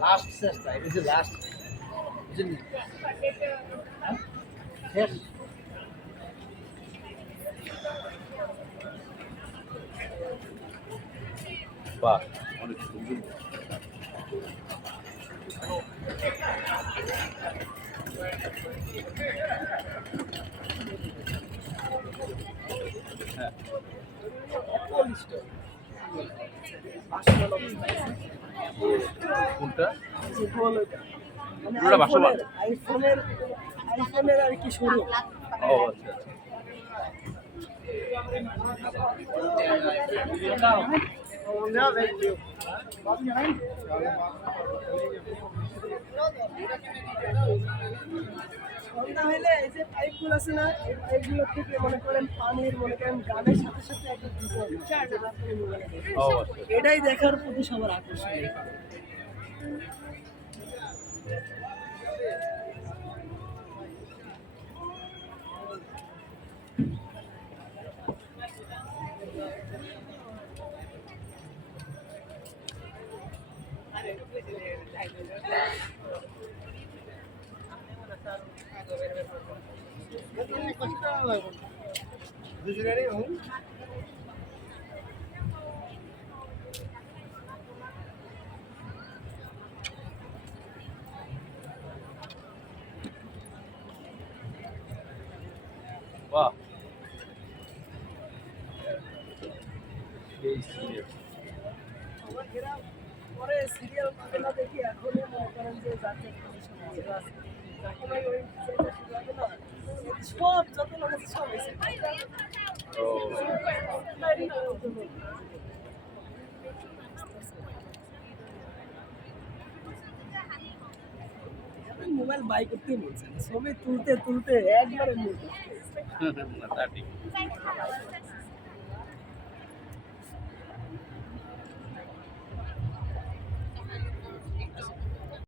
Last চেষ্টা এটা যে লাস্ট বুঝলেন শেষ বাহ অনেক সুন্দর কোনটা? পুরোটা বাসমান? আইফোনের আইফোনের আর কি শুরু? ও আচ্ছা আচ্ছা। সন্ধ্যা হলে এই যে পাইপগুলো আছে না এই পাইপগুলো থেকে মনে করেন পানির মনে করেন গানের সাথে সাথে একটা এটাই দেখার প্রতি সবার আকর্ষণ। সেই serious। আমার এরা পরে সিরিয়াল পাবে না দেখি এখনই মনে করেন যে জাতীয় প্রতিষ্ঠান আছে। যাকে ভাই ওই সব যত লোক আছে সব মোবাইল বাই করতেই বলছেন ছবি তুলতে তুলতে একবারে তা ঠিক।